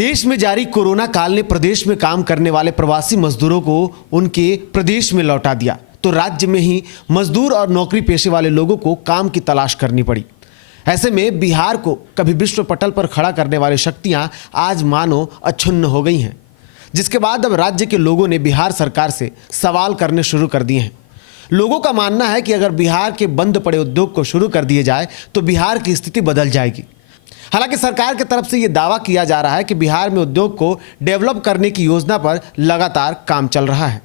देश में जारी कोरोना काल ने प्रदेश में काम करने वाले प्रवासी मजदूरों को उनके प्रदेश में लौटा दिया, तो राज्य में ही मजदूर और नौकरी पेशे वाले लोगों को काम की तलाश करनी पड़ी। ऐसे में बिहार को कभी विश्व पटल पर खड़ा करने वाली शक्तियां आज मानो अक्षुण्ण हो गई हैं, जिसके बाद अब राज्य के लोगों ने बिहार सरकार से सवाल करने शुरू कर दिए हैं। लोगों का मानना है कि अगर बिहार के बंद पड़े उद्योग को शुरू कर दिए जाए तो बिहार की स्थिति बदल जाएगी। हालांकि सरकार की तरफ से यह दावा किया जा रहा है कि बिहार में उद्योग को डेवलप करने की योजना पर लगातार काम चल रहा है।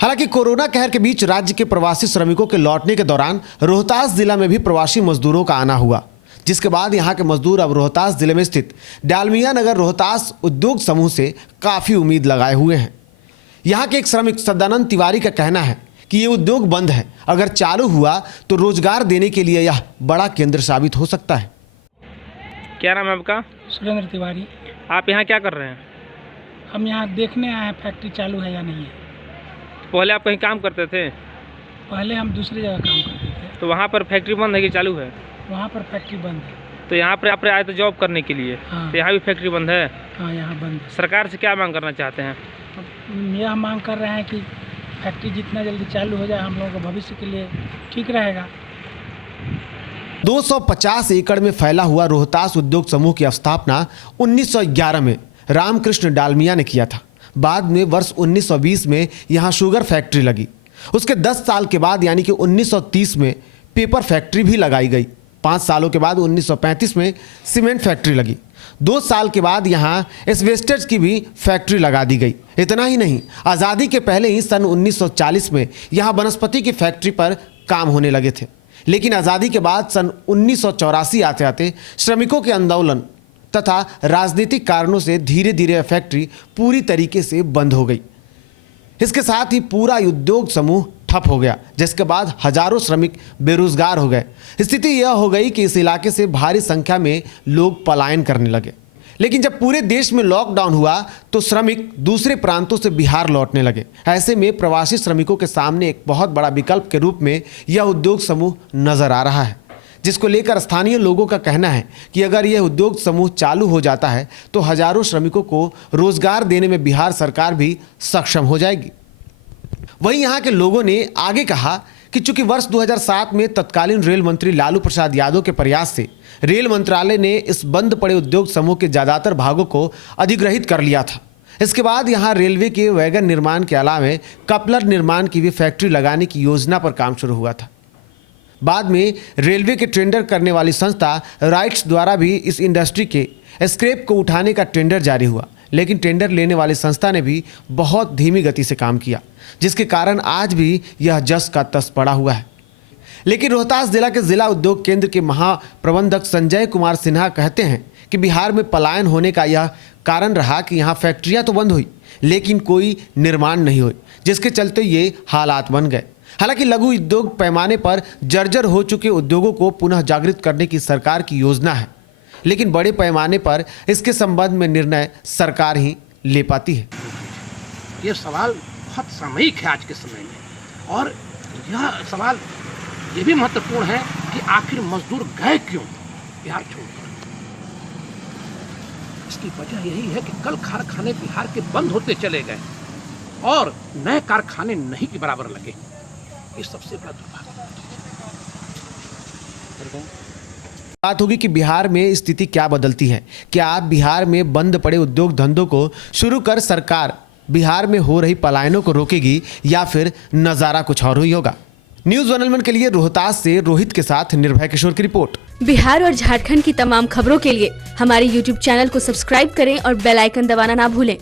हालांकि कोरोना कहर के बीच राज्य के प्रवासी श्रमिकों के लौटने के दौरान रोहतास जिला में भी प्रवासी मजदूरों का आना हुआ, जिसके बाद यहां के मजदूर अब रोहतास जिले में स्थित डालमिया नगर रोहतास उद्योग समूह से काफी उम्मीद लगाए हुए हैं। यहां के एक श्रमिक सदानंद तिवारी का कहना है कि ये उद्योग बंद है, अगर चालू हुआ तो रोजगार देने के लिए यह बड़ा केंद्र साबित हो सकता है। क्या नाम है आपका? सुरेंद्र तिवारी। आप यहाँ क्या कर रहे हैं? हम यहाँ देखने आए हैं फैक्ट्री चालू है या नहीं है। पहले आप कहीं काम करते थे? पहले हम दूसरी जगह काम करते थे। तो वहाँ पर फैक्ट्री बंद है कि चालू है? वहाँ पर फैक्ट्री बंद है। तो यहाँ पर आप आए तो जॉब करने के लिए? हाँ। तो यहाँ भी फैक्ट्री बंद है? हाँ, यहाँ बंद है। सरकार से क्या मांग करना चाहते हैं? यह मांग कर रहे हैं कि फैक्ट्री जितना जल्दी चालू हो जाए हम लोगों को भविष्य के लिए ठीक रहेगा। 250 एकड़ में फैला हुआ रोहतास उद्योग समूह की स्थापना 1911 में रामकृष्ण डालमिया ने किया था। बाद में वर्ष 1920 में यहां शुगर फैक्ट्री लगी। उसके 10 साल के बाद यानी कि 1930 में पेपर फैक्ट्री भी लगाई गई। 5 सालों के बाद 1935 में सीमेंट फैक्ट्री लगी। 2 साल के बाद यहां एस्बेस्टस की भी फैक्ट्री लगा दी गई। इतना ही नहीं, आज़ादी के पहले ही सन 1940 में यहां वनस्पति की फैक्ट्री पर काम होने लगे थे। लेकिन आज़ादी के बाद सन 1984 आते आते श्रमिकों के आंदोलन तथा राजनीतिक कारणों से धीरे धीरे यह फैक्ट्री पूरी तरीके से बंद हो गई। इसके साथ ही पूरा उद्योग समूह ठप हो गया, जिसके बाद हजारों श्रमिक बेरोजगार हो गए। स्थिति यह हो गई कि इस इलाके से भारी संख्या में लोग पलायन करने लगे। लेकिन जब पूरे देश में लॉकडाउन हुआ तो श्रमिक दूसरे प्रांतों से बिहार लौटने लगे। ऐसे में प्रवासी श्रमिकों के सामने एक बहुत बड़ा विकल्प के रूप में यह उद्योग समूह नजर आ रहा है, जिसको लेकर स्थानीय लोगों का कहना है कि अगर यह उद्योग समूह चालू हो जाता है तो हजारों श्रमिकों को रोजगार देने में बिहार सरकार भी सक्षम हो जाएगी। वहीं यहाँ के लोगों ने आगे कहा कि चूंकि वर्ष 2007 में तत्कालीन रेल मंत्री लालू प्रसाद यादव के प्रयास से रेल मंत्रालय ने इस बंद पड़े उद्योग समूह के ज्यादातर भागों को अधिग्रहित कर लिया था। इसके बाद यहां रेलवे के वैगन निर्माण के अलावा कपलर निर्माण की भी फैक्ट्री लगाने की योजना पर काम शुरू हुआ था। बाद में रेलवे के टेंडर करने वाली संस्था राइट्स द्वारा भी इस इंडस्ट्री के स्क्रैप को उठाने का टेंडर जारी हुआ, लेकिन टेंडर लेने वाली संस्था ने भी बहुत धीमी गति से काम किया, जिसके कारण आज भी यह जस का तस पड़ा हुआ है। लेकिन रोहतास जिला के जिला उद्योग केंद्र के महाप्रबंधक संजय कुमार सिन्हा कहते हैं कि बिहार में पलायन होने का यह कारण रहा कि यहाँ फैक्ट्रियाँ तो बंद हुई लेकिन कोई निर्माण नहीं हुई, जिसके चलते ये हालात बन गए। हालांकि लघु उद्योग पैमाने पर जर्जर हो चुके उद्योगों को पुनः जागृत करने की सरकार की योजना है, लेकिन बड़े पैमाने पर इसके संबंध में निर्णय सरकार ही ले पाती है। ये सवाल बहुत सामयिक है आज के समय में, और यह सवाल ये भी महत्वपूर्ण है कि आखिर मजदूर गए क्यों बिहार छोड़कर। इसकी वजह यही है कि कल कारखाने बिहार के बंद होते चले गए और नए कारखाने नहीं के बराबर लगे। ये सबसे बड़ा दुर्भाग्य बात होगी कि बिहार में स्थिति क्या बदलती है। क्या आप बिहार में बंद पड़े उद्योग धंधों को शुरू कर सरकार बिहार में हो रही पलायनों को रोकेगी या फिर नजारा कुछ और ही होगा? न्यूज़ 1 के लिए रोहतास से रोहित के साथ निर्भय किशोर की रिपोर्ट। बिहार और झारखंड की तमाम खबरों के लिए हमारे YouTube चैनल को सब्सक्राइब करें और बेल आइकन दबाना ना भूलें।